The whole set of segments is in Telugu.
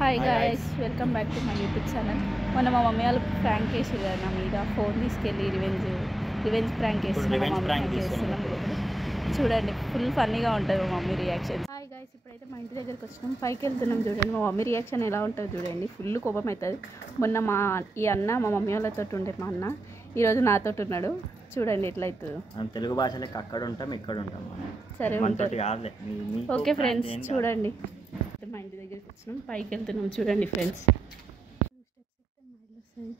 Hi guys, welcome back to my YouTube channel. మొన్న మా మమ్మీ వాళ్ళు ప్రాంక్ చేసారు కదా నా మీద. ఫోన్ తీసుకెళ్ళి రివెంజ్ ప్రాంక్ చేస్తున్నాం. చూడండి, ఫుల్ ఫన్నీగా ఉంటుంది మా మమ్మీ రియాక్షన్. హాయ్ గాయస్, ఇప్పుడైతే మా ఇంటి దగ్గరికి వచ్చినాం. పైకి వెళ్తున్నాం. చూడండి మా మమ్మీ రియాక్షన్ ఎలా ఉంటుంది చూడండి. ఫుల్ కోపం అవుతుంది. మొన్న ఈ అన్న మా మమ్మీ వాళ్ళతో ఉండే మా అన్న ఈరోజు నాతో ఉన్నాడు. చూడండి ఎట్లా అవుతుందో. తెలుగు భాషలో అక్కడ ఉంటాం, ఇక్కడ ఉంటాం. సరే ఉంటుంది. ఓకే ఫ్రెండ్స్, చూడండి మా ఇంటి దగ్గరికి వచ్చినాం. పైకి వెళ్తున్నాం. చూడండి ఫ్రెండ్స్,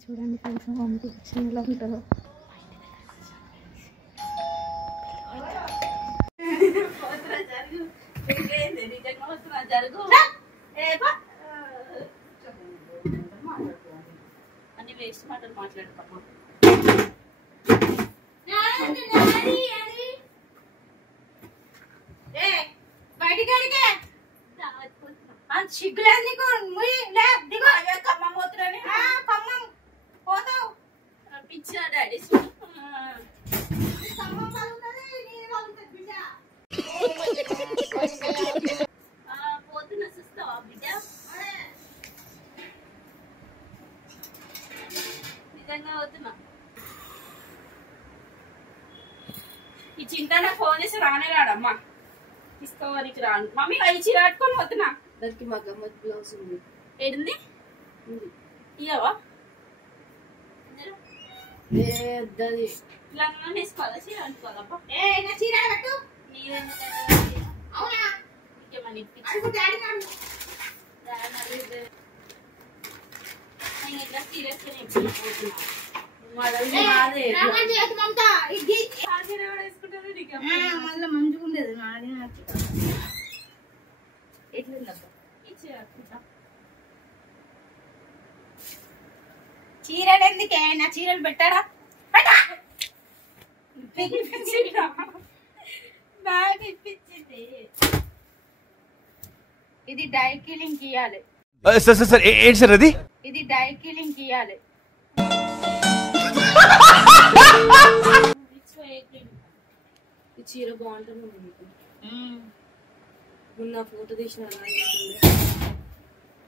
చూడండి ఫ్రెండ్స్ మా మమ్మీ రియాక్షన్ ఎలా ఉంటుందో. అన్ని వేస్ట్ మాటలు మాట్లాడుతాము. సిగ్గులేదు నీకు? దిగో ఖమ్మం పోతున్నాని. ఖమ్మం పోతావు పిచ్చా డాడీ. ఖమ్మం పలుకుతుంది, నేను పలుకుతుంది బిడ్డ. పోతున్నా, చూస్తావా బిడ్డ? నిజంగా పోతున్నా. ఈ చింతన ఫోన్ చేసి రానే రాడమ్మా. తీసుకోవానికి రాను. మమ్మీ అది చీర కట్టుకొని పోతున్నా. దానికి మా గమ్మత్ బ్లౌజ్ ఉంది. ఏడింది ఇవా లంగా వేసుకోవాలా? చీర అనుకోవాలప్పా. చీర కట్టు. అవునా? ఇంకేమని నేను ఎట్లా సీరియస్గా మళ్ళీ మంచిగా ఉండేది. చీరలు ఎందుకే? నా చీరలు పెట్టారా? బాగా ఇప్పించింది. ఇది డై కిలింగ్ ఇయ్యాలి. సార్ ఏంటి సార్ అది? ఇది డై కిలింగ్ ఇయ్యాలి. ఈ చీర బాగుంటుంది. మొన్న ఫోటో తీసిన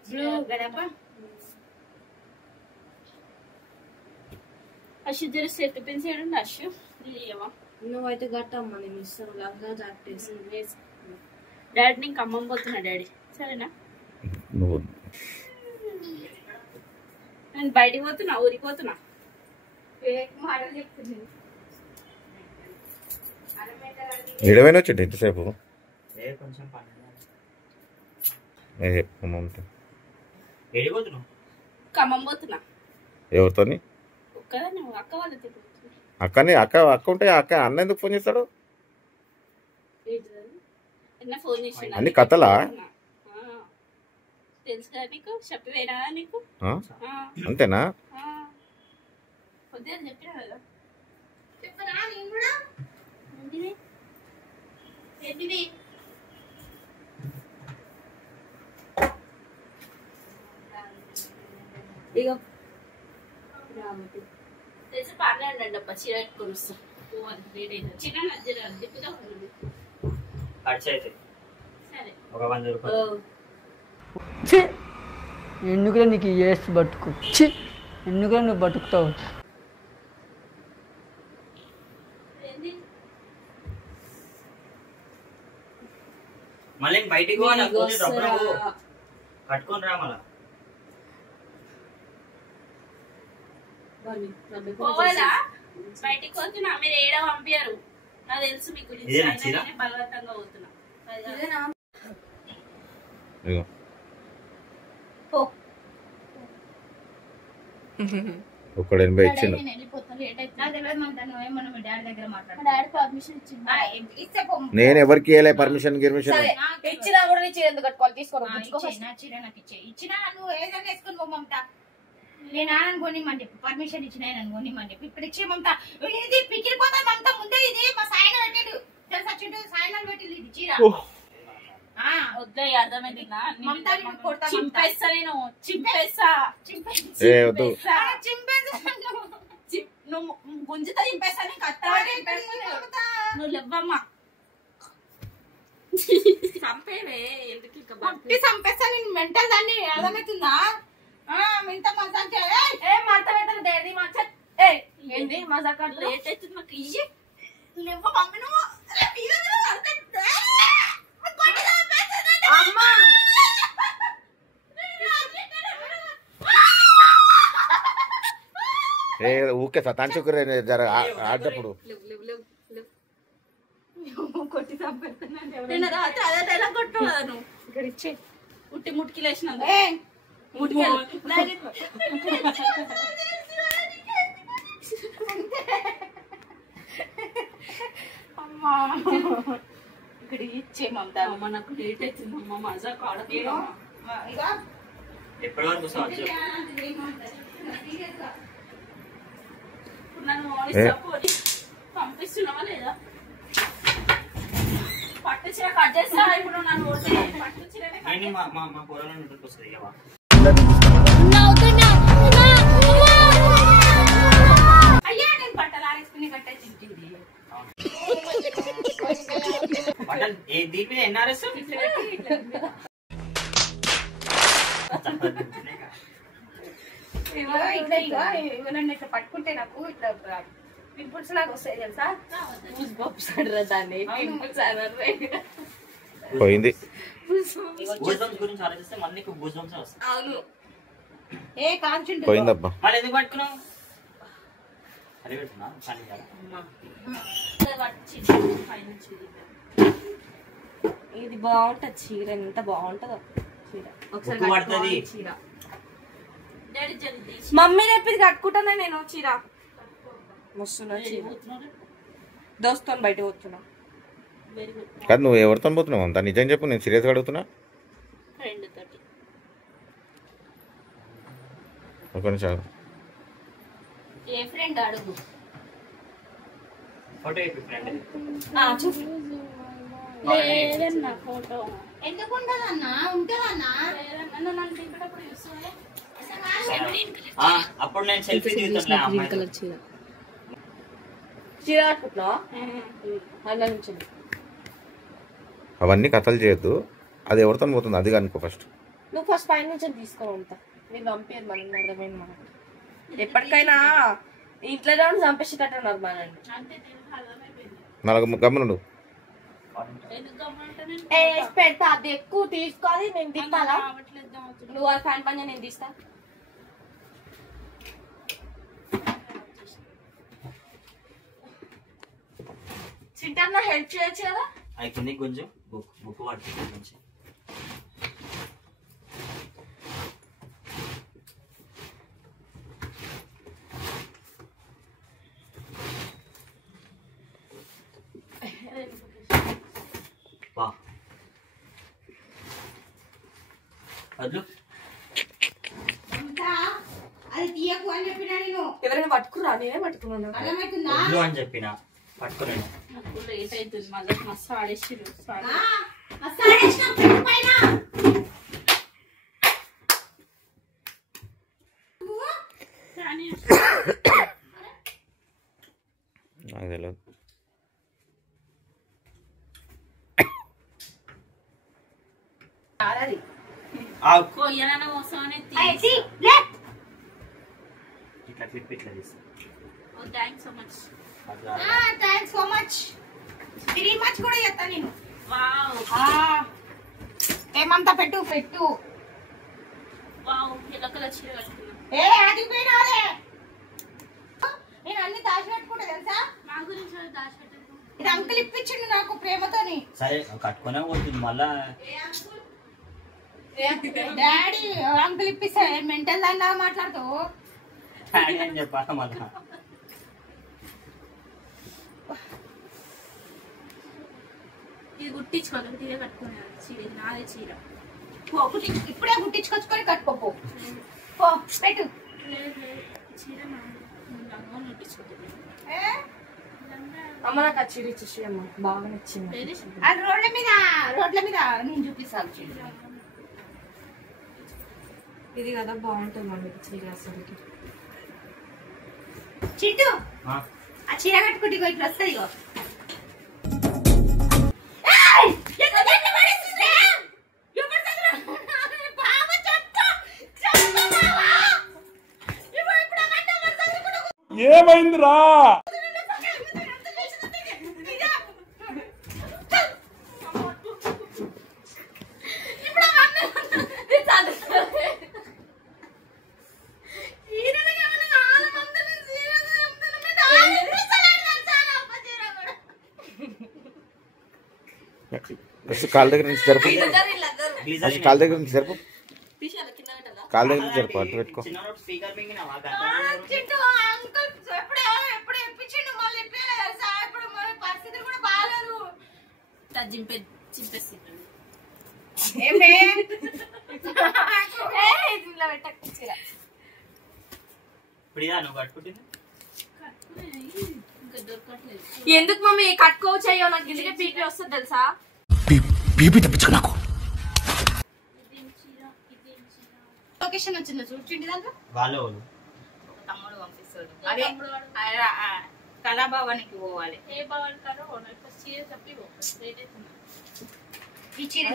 బ్లూ గడప. అషు జర సెట్ పెన్స్ వేయండి. అషు ఇవ్వవా? నువ్వైతే గట్టమ్మా, నేను ఇస్తాను. లంగా జాక్టేసి డాడీ నేను ఖమ్మం పోతున్నా డాడీ. సరేనా? నేను బయటికి పోతున్నా, ఊరికి పోతున్నా. మాటలు చెప్తుంది. ఎడవైనా వచ్చి ఎంతసేపు కొంచెం ఖమ్మం పోతున్నా. ఎవరితో? ఒక్కదాన్ని, అక్క వాళ్ళతో. అక్క ఉంటే అక్క అన్న ఎందుకు ఫోన్ చేస్తాడు? ఫోన్ చేసి అన్ని కథలా? తెలుసు కదా నీకు, చెప్పివేనా నీకు? అంతేనా? పొద్దున చెప్పినా కదా. చెప్పరా నేను కూడా? ఏంటిది? ఇగో తెలిసి పాటలు అండి అబ్బా. చీర పెట్టుకొని వస్తా. చిన్న నచ్చలేదు, దిప్పుతా ఉంటుంది. ఖర్చు అయితే సరే ఒక 100 రూపాయలు. ఎందుకురా నీకు చేసి బతుకు? ఎందుకురా నువ్వు బతుకుతావు? మళ్ళీ బయటికి కట్టుకొని రా. మళ్ళా పోవాలా? బయటికి పోతున్నా. మీరు ఏడ పంపారు నాకు తెలుసు. మీకు బలవంతంగా పోతున్నా. ఒక్కడ 80 ఇచ్చిండు. డాడీ పర్మిషన్ ఇచ్చింది. నేను ఎవరికి ఇవ్వలే పర్మిషన్ గిర్మిషన్. ఇచ్చినా కూడా నీ చీర ఎందుకు కట్టుకోవాలి? తీసుకో. నా చీర నాకు ఇచ్చినా నువ్వు ఏదైనా వేసుకుని మమత. నేను ఆనని కొనిమ్మని చెప్పి పర్మిషన్ ఇచ్చిన నన్ను కొనిమ్మని చెప్పి ఇప్పుడు ఇచ్చే మమత. ఇది పిక్కిరిపోతా మమత. ముందే ఇది మా సాయన పెట్టాడు. తెలుసా? చుట్టూ సాయనాలు పెట్టింది ఇది చీర. వద్దా? అర్థమైంది. చింపేస్తా నేను. చింపేస్తా. నువ్వు గుంజుతా చింపేస్తా. నీకు అత్త నువ్వు లేవమ్మా. చంపేవే ఎందుకు ఇంకా కొట్టి చంపేస్తా నేను మెంటల్ దాన్ని అర్థమవుతుందా ఇంత మజాక్ ఏ మడత పెట్టదు దేది మచ్చ ఏంటి మజాక్ రేట్ అవుతుంది మాకు ఇయ్యి నువ్వు మమ్మీ నువ్వు అమ్మా ఏ ఊకే సతాంచుకురే జర ఆడప్పుడు కొట్టి చంపేస్తున్నాను నిన్న రాత్రి అదే డైలాగ్ కొట్టు కదా నువ్వు ఇక్కడ ఇచ్చే ఉట్టి ముట్టికి లేచిన అమ్మా ఇక్కడ ఇచ్చే మమతా అమ్మ నాకు లేట్ అవుతుంది అమ్మ మజా కాడదు ఎప్పటి వరకు వస్తావు ఇప్పుడు నన్ను ఓడిస్తాపోని పంపిస్తున్నావా లేదా పట్టు చీర కట్ చేస్తా ఇప్పుడు నన్ను ఓడి పట్టు చీరనే కట్ మా మా కూరలో ఇంటికి వస్తుంది ఇక అయ్యా నేను బట్టలు ఆరేసుకుని కట్టేసి బట్టలు దీని మీద ఎన్ఆర్ఎస్ ఇవ్వనండి ఇట్లా పట్టుకుంటే నాకు ఇట్లా పింపుల్స్ లాగా వస్తాయి తెలుసా దాన్ని పింపుల్స్ పోయింది. గూజ్బంప్స్ గురించి ఆలోచిస్తే మళ్ళీ నీకు గూజ్బంప్స్ వస్తాయి. అవును ఏ కాంచుంటు పోయిందబ్బా. మళ్ళీ ఎందుకు పట్టుకున్నావు? అదే పెడుతున్నా పని కాదు. ఇది బాగుంటది చీర ఎంత బాగుంటదో చీర ఉక్కు పడుతుంది. చీర మమ్మీ రేపు కట్టుకుంటానే నేను చీర వస్తున్నా చీర దోస్తో బయట పోతున్నా కాదు నువ్వు ఎవరితో పోతున్నావు అంత నిజం చెప్పు, నేను సీరియస్గా అడుగుతున్నా. ఫ్రెండ్ తోటి ఒక నిమిషం. ఏ ఫ్రెండ్ అడుగు ఫోటో అయిపోయి ఫ్రెండ్ చూసి లేదన్నా ఫోటో ఎందుకు ఉండదన్నా ఉంటుందన్నా నన్ను దింపేటప్పుడు చూస్తుండే అప్పుడు నేను సెల్ఫీ దిగుతున్నా అమ్మాయి చీర చీర కట్టుకుంటున్నావా అలా నుంచి అవన్నీ కథలు చేయొద్దు, అది ఎవరితో పోతుంది అది అనుకో ఫస్ట్. నువ్వు ఫస్ట్ పైన నుంచి తీసుకో ఉంటా మీరు పంపించదు మనం అర్థమైంది మనకి ఎప్పటికైనా ఇంట్లోనే ఉండి చంపేసేటట్టున్నారు మనల్ని మళ్ళీ గమ్మునుండు. పెడతా అది ఎక్కువ తీసుకోవాలి నేను తిప్పాలా నువ్వు ఆ ఫ్యాన్ పని నేను తీస్తా చింటన్నా హెల్ప్ చేయొచ్చు కదా అయిపోయింది కొంచెం బుక్ పడుతుంది కొంచెం. వా వద్దు అది తీయకు అని చెప్పినా నేను ఎవరైనా పట్టుకురా నేనే పట్టుకున్నాను అర్థమవుతుందా వద్దు అని చెప్పిన పట్టుకున్నాను. నాకు లేట్ అవుతుంది మళ్ళీ మస్తు ఆడేసిరు నాకు తెలియదు. కొయ్యాలన్న మోసం ఇట్లా క్లిప్ ఇట్లా తీస్తా. Thanks so much thanks so much very much కూడా చెప్తా నేను వావ్ ఏమంతా పెట్టు పెట్టు వావ్ ఎల్లో కలర్ చీర కట్టుకున్నా ఏ అది పోయినాలే నేను అన్ని దాచి పెట్టుకుంటా తెలుసా మా గురించి దాచిపెట్టాను ఇది అంకుల్ ఇప్పించిండు నాకు ప్రేమతోని సరే కట్టుకునే పోతుంది మళ్ళా. డాడీ అంకుల్ ఇప్పిస్తా మెంటల్ దానిలా మాట్లాడుతావు డాడీ అని చెప్పాలా మళ్ళా. ఇది గుట్టించుకోవాలి తీరే కట్టుకున్నాను చీర ఇది నాదే చీర ఇప్పుడే గుట్టించుకొచ్చుకొని కట్టుకోపో పో పెట్టు చీర గుట్టించుకుంటుంది అమ్మ నాకు ఆ చీర ఇచ్చేసి అమ్మ బాగా నచ్చింది. అది రోడ్ల మీద నేను చూపిస్తాను చూడు. ఇది కదా బాగుంటుంది మమ్మీ చీర అసలుకి. చిట్టు ఆ? ఆ చీర కట్టుకుంటే ఇట్లా వస్తుంది ఇగో ఏమైందిరా? కాళ్ళ దగ్గర నుంచి జరుపు, కాళ్ళ దగ్గర నుంచి జరుపు, కాళ్ళ దగ్గర నుంచి జరుపు, అటు పెట్టుకో. ఎందుకు మమ్మీ కట్టుకోవచ్చు? అయ్యో నాకు గిల్లిగా పీపీ వస్తుంది తెలుసా? బీపీ తెప్పించుకో నాకు. లొకేషన్ వచ్చింది చూడండి దాంట్లో వాళ్ళు తమ్ముడు పంపిస్తాడు. అదే కళాభవనికి పోవాలి. ఏ భవన్ కారో చీర చెప్పి ఈ చీర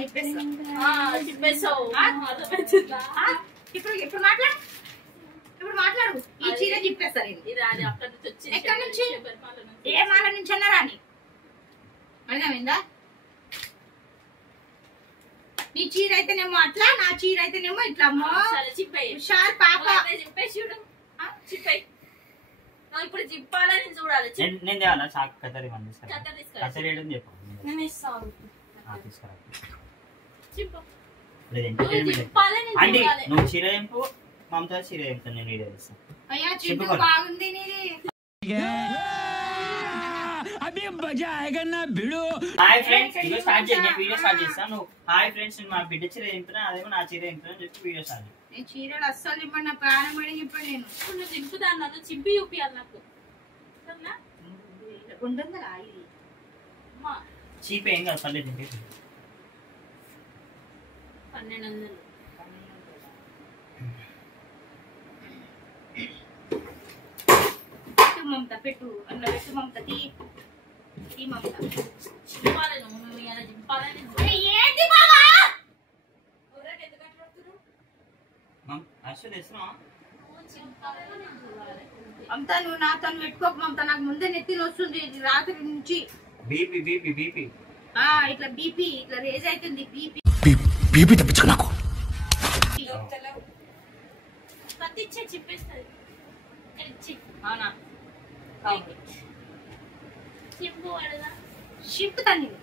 చెప్పేస్తావు. ఇప్పుడు మాట్లాడు, ఇప్పుడు మాట్లాడు. ఈ చీర చెప్పేస్తారు. ఎక్కడి నుంచి? ఏ మాల నుంచి అన్నారా అని అర్థమైందా? నీ చీర అయితేనేమో అట్లా, నా చీర అయితేనేమో ఇట్లా. హుషార్ పాప. ఇప్పుడు జిప్పాలని చూడాలి. నేను తేవాలా? చాకు కత్తరి కత్తరి చెప్పు. అంటే నువ్వు చీర ఎంపు, మమతా చీర ఎంపుతాను. నేను వీడియో చేస్తాను. అయ్యా చింటూ బాగుంది నీది. హాయ్ ఫ్రెండ్స్, వీడియో స్టార్ట్ చేయండి. వీడియో స్టార్ట్ చేస్తాను. హాయ్ ఫ్రెండ్స్, నేను మా బిడ్డ చీర ఎంపుతున్నా, అదేమో నా చీర ఎంపుతున్నా చెప్పి వీడియో స్టార్ట్. నేను చీరలు అస్సలు ఇవ్వండి, నా ప్రాణం అడిగి ఇప్పుడు నేను నువ్వు చింపుతాను, నన్ను చింపి చూపియాలి నాకు. ఉంటుందా ఇది చీప్ ఏం కాదు, పర్లేదు. 1200 మమత పెట్టు, అందులో పెట్టు మమత. తీ మమత. చింపాలి నువ్వు ఇలా చింపాలని. ఏంటి బావా మమత? నువ్వు నాతో పెట్టుకోక మమత. నాకు ముందే నెత్తిని వస్తుంది రాత్రి నుంచి. బీపీ బీపీ బీపీ ఇట్లా బీపీ ఇట్లా రేజ్ అవుతుంది. బీపీ తెప్పించుకో నాకు. పత్తిచ్చే చింపేస్తుంది. అవునా? చింపు అడగా షింపుతా నేను.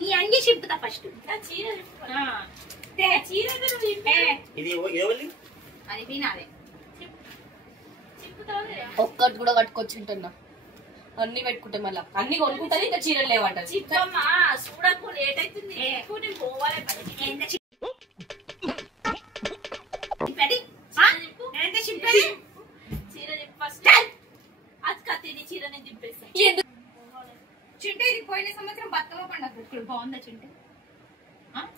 నీ అంగి షింపుతా ఫస్ట్. చీర చీర ఇది ఎవరి? అది వినాలే. ఒక్కటి కూడా కట్టుకొచ్చింటున్నా. అన్ని పెట్టుకుంటే మళ్ళీ అన్ని కొనుక్కుంటుంది. ఇంకా చీరలు లేవంటారు. చిప్పమ్మా చూడకు, లేట్ అవుతుంది. నేను పోవాలి. చీర చెప్పు ఫస్ట్. అది కత్తిని చీరని దింపేస్తాను. చింటే ఇది పోయిన సంవత్సరం బతుకమ్మ పండుగ ఇప్పుడు బాగుందా చింటే?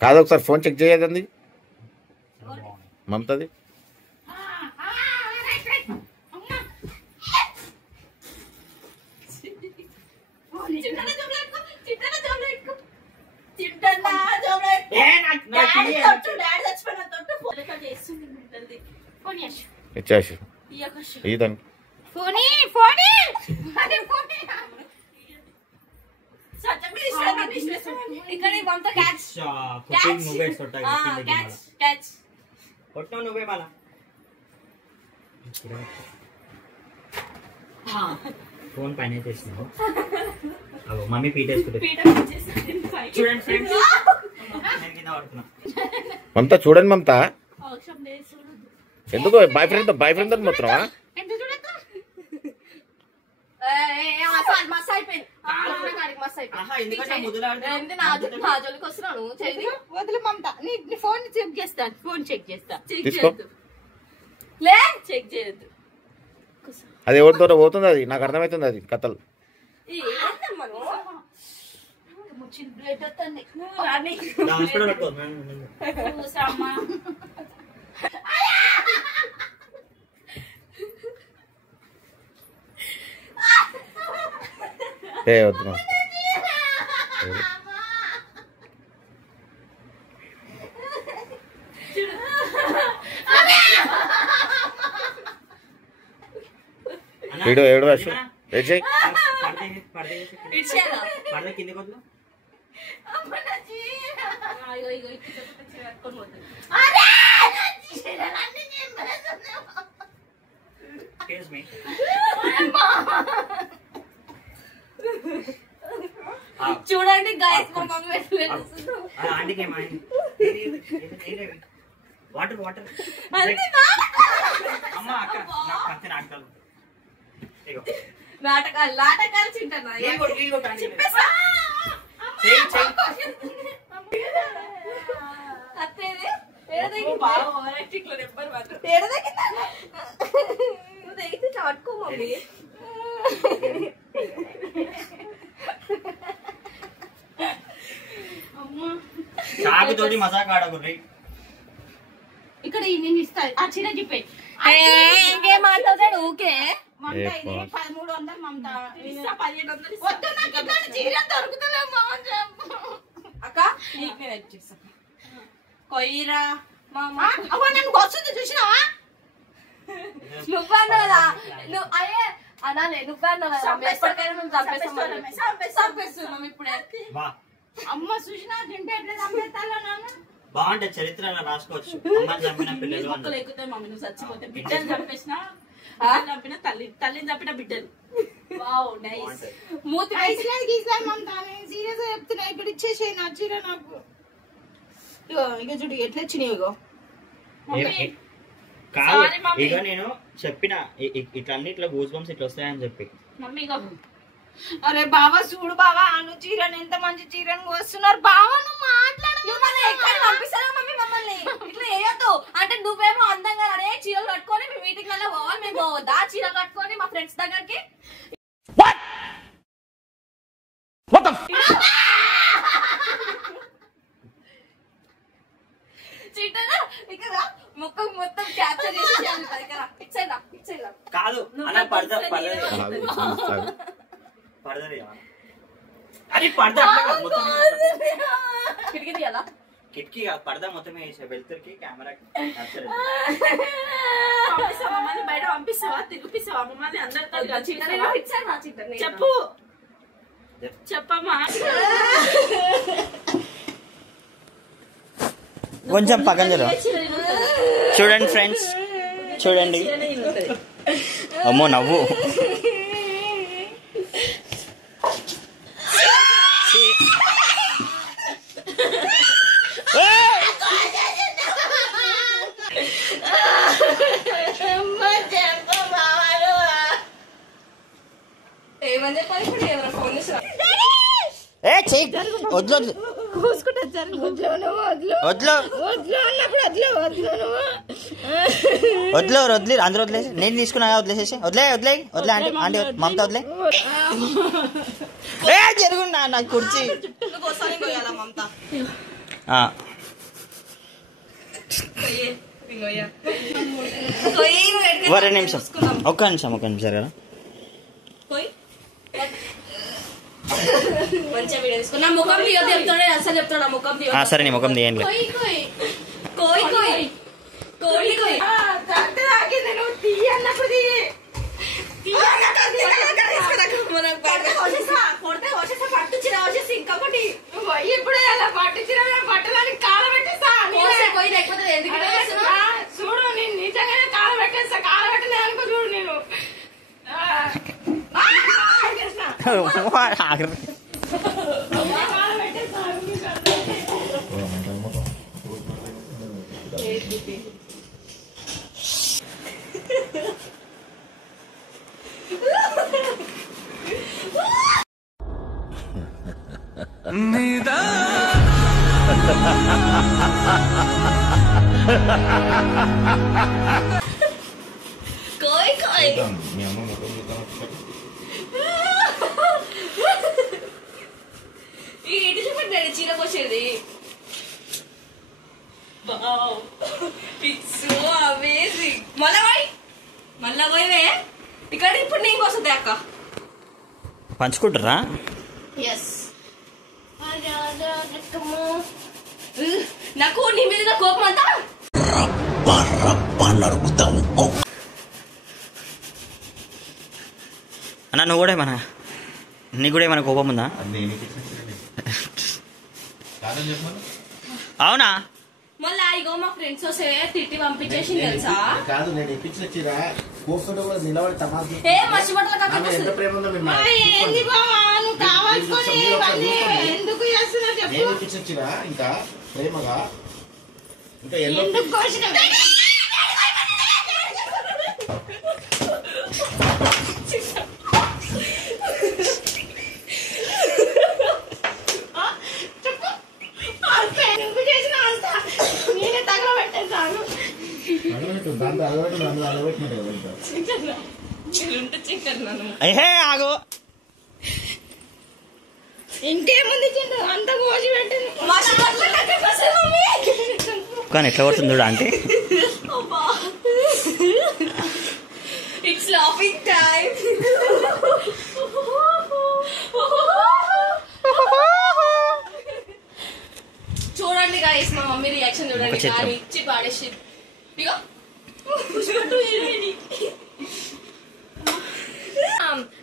కాదు, ఒకసారి ఫోన్ చెక్ చేయదండి మమతది. ఇచ్చేసి ఇదానికి నువ్వే మళ్ళా ఫోన్ పైన చేసినావు. మమ్మీ పీట వేసుకుంటే చూడండి ఫ్రెండ్స్, నేను కింద పడుతున్నా. మమత చూడండి మమత. ఎందుకు బాయ్ ఫ్రెండ్ తో మొత్తం మస్తు అయిపోయింది. వదిలి మమత. నీ ఫోన్ చెక్ చేస్తాను. ఫోన్ చెక్ చేస్తా. తీసుకో. లే చెక్ చేయొద్దు. అది ఎవరితో పోతుంది, అది నాకు అర్థమవుతుంది. అది కథలు వద్దు. వీడియో ఏడు రాసు చేయి పడద కింద కొద్దు చూడండి గైస్ మా మమ్మీ ఆంటీకి ఏమైంది వాటర్ వాటర్ అమ్మ అక్క నాకు పత్తి నాటకాలు నాటకాలు చింటనా చాటుకో మమ్మీ చాకుతోటి మజాక్ ఆడకుర్రి ఇక్కడ నేను ఇస్తా ఆ చీర చెప్పే ఇంకేం మాట్లాడతాడు ఊకే మమత ఇది 1300 మమత 1500 వద్దు నాకు ఇట్లాంటి చీర దొరుకుతలేమో అక్క నీకు నేను వచ్చేస్తా కొయ్యరా అవ్వ నన్ను వస్తుంది చూసినావా నువ్వన్నా నువ్వు అయ్యే అనాలే నువ్వన్నా ఎప్పటికైనా మేము చంపేస్తున్నాం ఇప్పుడే అమ్మ చూసినా తింటే ఎట్లా చంపేస్తాలో నాన్న బాగుంటది చరిత్రలో రాసుకోవచ్చు అమ్మని చంపిన పిల్లలు ఎక్కుతాయి మమ్మీ నువ్వు చచ్చిపోతే బిడ్డలు చంపేసిన చంపిన తల్లిని చంపిన బిడ్డలు వావ్ నైస్ మూతి ఐస్లాండ్ గీస్లాండ్ మమత నేను సీరియస్ గా చెప్తున్నా ఇక్కడ ఇచ్చేసేయి నా చీర నాకు ఇక చూడు ఎట్లా వచ్చినాయి ఇగో కాదు ఇక నేను చెప్పిన ఇట్లా అన్ని ఇట్లా గూస్ బంప్స్ ఇట్లా వస్తాయని చెప్పి మమ్మీ అరే బావా చూడు బావా అను చీరను ఎంత మంచి చీరను వస్తున్నారు బావా నువ్వు పంపిస్తాను మమ్మీ మమ్మల్ని ఇట్లా వేయొద్దు అంటే నువ్వేమో అందంగా అరే చీరలు కట్టుకొని మేము మీటింగ్ వల్ల పోవాలి మేము పోవద్దా చీరలు కట్టుకొని మా ఫ్రెండ్స్ దగ్గరికి చీటగా ఇక్కడ ముఖం మొత్తం క్యాప్చర్ చేసి ఇచ్చేలా కాదు అలా పడదది అది పడద మొత్తం కిటికీ తీయాలా కిటికీ పడద మొత్తం వేసా వెళ్తురికి కెమెరా పంపిస్తావా మమ్మల్ని బయట పంపిస్తావా తినిపిస్తావా మమ్మల్ని అందరితో చెప్పు చెప్పమ్మా కొంచెం పక్కన చూడండి ఫ్రెండ్స్ చూడండి అమ్మో నవ్వు ఏమని చెప్పాలి ఇప్పుడు ఎవరైనా ఫోన్ చేసిన వద్దు వదిలే అందరూ వదిలేసి నేను తీసుకున్నా వదిలేసేసి వదిలే ఆంటీ మమత వదిలే జరుగున్నా నాకు కుర్చీ ఒరే నిమిషం ఒక్క నిమిషం కదా మంచిగా వీడియో తీసుకున్నా ముఖం తీయొద్దు చెప్తాడే అసలు చెప్తాడు నా ముఖం తీయొద్దు సరే నీ ముఖం తీయండి ఇంకొకటి ఇప్పుడు అలా పట్టు చీర పట్టడానికి కాల పెట్టేస్తా చూడు నేను నిజంగానే కాల పెట్టేస్తా కాల పెట్టలే అనుకో చూడు నేను చీర పోసేది మళ్ళా పోయివే ఇక్కడ ఇప్పుడు నీకు వస్తుంది అక్క పంచుకుంటారా నాకు నీ మీద కోపం అంతా అన్న నువ్వు కూడా ఏమన్నా నీకు కూడా ఏమైనా కోపం ఉందా? అవునా? మళ్ళీ ఇగో మా ఫ్రెండ్స్ వస్తే తిట్టి పంపించేసి తెలుసా? కాదు నేను ఇప్పించిన చీర కూర్చుంటే కూడా నిలబడి తమాషా ఏ మర్చి బట్టలు ఎంత ప్రేమ ఉందో మీరు ఏంది బావా నువ్వు కావాల్సుకొని ఎందుకు చేస్తున్నా చెప్పు. నేను ఇప్పించిన చీర ఇంకా ప్రేమగా ఇంకా ఎందుకు కోసినావు? ఏహే ఆగు. ఇంకేముంది చిండు అంత కోసి పెట్టింది. కానీ ఎట్లా పడుతుంది చూడ అంటే ఇట్స్ లాఫింగ్ టైం. చూడండి గాయ్స్ మా మమ్మీ రియాక్షన్ చూడండి. కానీ ఇచ్చి పాడేసి ఇగో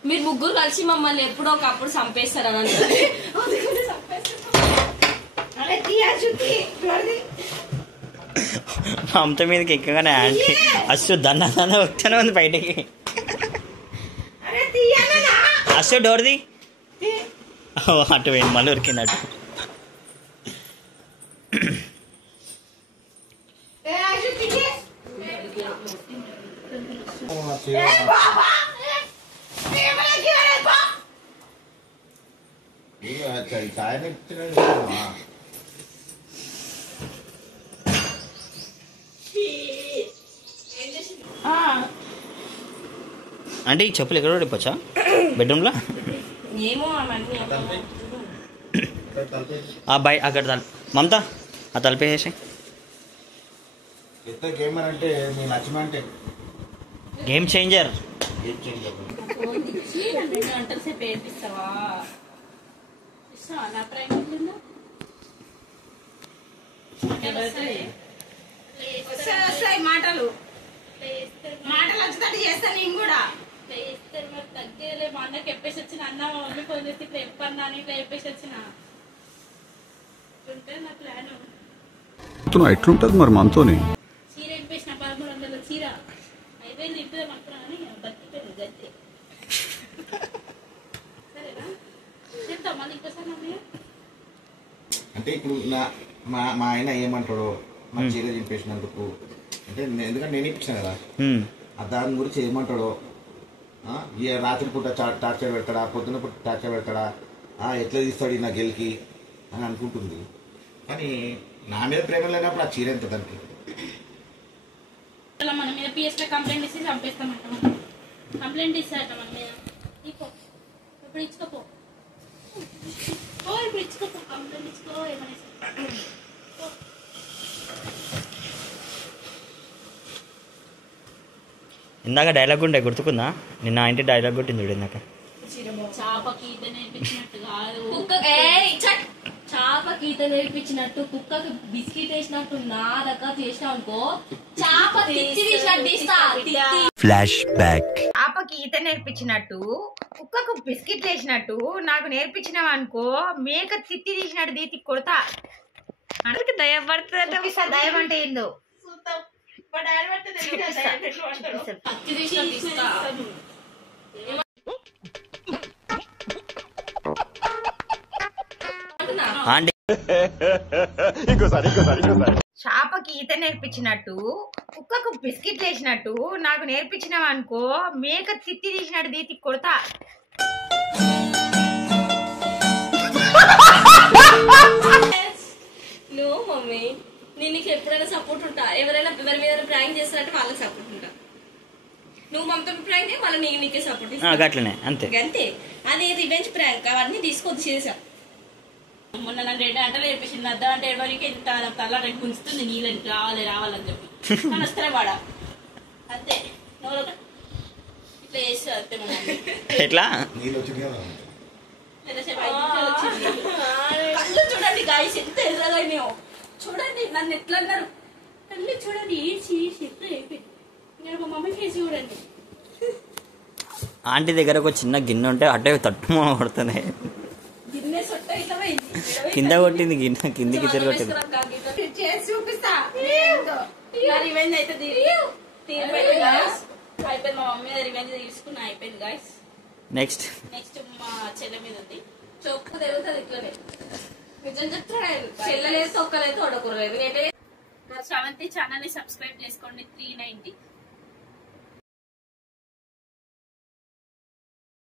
మీరు ముగ్గురు కలిసి మమ్మల్ని ఎప్పుడో ఒకప్పుడు చంపేస్తారని మమత మీదకి ఎక్కగానే ఆంటీ అస్సు దన్న వచ్చానే ఉంది బయటికి. అస్సు డోర్ది అటు పోయింది మళ్ళీ ఉరికింది అటు. అంటే ఈ చెప్పులు ఎక్కడ పడిపోవచ్చా బెడ్రూమ్లో? ఏమో అబ్బాయి అక్కడ మమత ఆ తలుపేసేసి గేమర్ మీ నచ్చమంటే గేమ్ చేంజర్. గంటల సేపు ఏపిస్తావా? నా ప్రైమ్ వస్తాయి మాటలు మాటలు వచ్చేటట్టు చేస్తా నేను కూడా. మరి తగ్గలే మా అన్నకి చెప్పేసి వచ్చిన అన్న మా మమ్మీ ఫోన్ చేసి ఇట్లా చెప్పన్నా అని ఇట్లా చెప్పేసి వచ్చిన నా ప్లాన్. ఎట్లుంటది మరి మనతోని? చీర చెప్పేసిన 1300 చీర 5000 ఇద్దరు అనుకున్నా కానీ బతికిపోయింది గట్టి. సరేనా చెప్తా మళ్ళీ ఇంకోసారి మమ్మీ. అంటే ఇప్పుడు మా ఆయన ఏమంటాడో మా చీర చింపేసినందుకు అంటే ఎందుకంటే నేను ఇప్పించాను కదా దాని గురించి ఏమంటాడో రాత్రి పూట టార్చర్ పెడతాడా పొద్దున పూట టార్చర్ పెడతాడా ఎట్లా తీస్తాడు నా గెలికి అని అనుకుంటుంది. కానీ నా మీద ప్రేమ లేనప్పుడు ఆ చీర ఎంత దానికి మన మీద పిఎస్లో కంప్లైంట్ ఇచ్చి చంపేస్తామంట. కంప్లైంట్ ఇస్తారట మన మీద. ఇప్పుడు ఇచ్చుకోపో ఇప్పుడు ఇచ్చుకోపో కంప్లైంట్ ఇచ్చుకో ఏమనేసి. ఇందాక డైలాగ్ ఉండే గుర్తుకుందా? నిన్న ఇంటి డైలాగ్ కొట్టింది చూడు ఇందాక. చాపకి ఈత నేర్పించినట్టు కాదు చాపకి ఈత నేర్పించినట్టు కుక్కకి బిస్కెట్ వేసినట్టు నా రకాల చేసినావు అనుకో చాప ఫ్లాష్ బ్యాక్. చాపకి ఈత నేర్పించినట్టు కుక్కకు బిస్కెట్ వేసినట్టు నాకు నేర్పించినావు అనుకో మేక తిత్తి తీసినట్టు తీసి కొడతా. అందరికి దయ పడుతుంది. దయం అంటే ఏందో చాపకి ఈత నేర్పించినట్టు కుక్కకు బిస్కెట్ వేసినట్టు నాకు నేర్పించినావు అనుకో మేక తిత్తి తీసినట్టు తీసి కొడతా. నువ్వు మమ్మీ నేను నీకు ఎప్పుడైనా సపోర్ట్ ఉంటా. ఎవరైనా ఎవరి మీద ప్రాంక్ చేస్తారంటే వాళ్ళకి సపోర్ట్ ఉంటా. నువ్వు మమత ప్రాంక్ వాళ్ళని నీకే సపోర్ట్ అట్లనే అంతే అంతే. అది రివెంజ్ ప్రాంక్ అవన్నీ తీసుకొచ్చి చేసా. మొన్న నన్ను 2 గంటలు చెప్పేసింది. అర్థం అంటే ఎవరికి ఇంత తల గుంచుతుంది నీళ్ళని రావాలని చెప్పి కానీ వస్తారా వాడా అంతే. ఇట్లా చేస్తా అంతే. ఎట్లా కళ్ళు చూడండి గాయస్ ఎంత ఎర్రగానేమో చూడండి. నన్ను ఎట్లా అన్నారు కళ్ళు చూడండి. ఏడ్చి ఎట్లా అయిపోయింది. నేను మా మమ్మీ ఫేస్ చూడండి. ఆంటీ దగ్గర ఒక చిన్న గిన్నె ఉంటే అటే తట్టు కొడుతున్నాయి. గిన్నె సొట్ట ఇట్లా పోయింది. కింద కొట్టింది గిన్నె, కిందికి ఇద్దరు కొట్టింది. చేసి చూపిస్తా రివెంజ్ అయితే అయిపోయింది గాయస్. అయిపోయింది, మా మమ్మీ రివెంజ్ తీసుకున్నా, అయిపోయింది గాయస్. నెక్స్ట్ మా చెల్లె మీద ఉంది. చొక్కు తిరుగుతుంది ఇట్లనే. నిజం చెప్తాడు, చెల్లెలేదు తొక్కలేదు తోడకూరలేదు. శ్రవంతి ఛానల్ ని సబ్స్క్రైబ్ చేసుకోండి. 390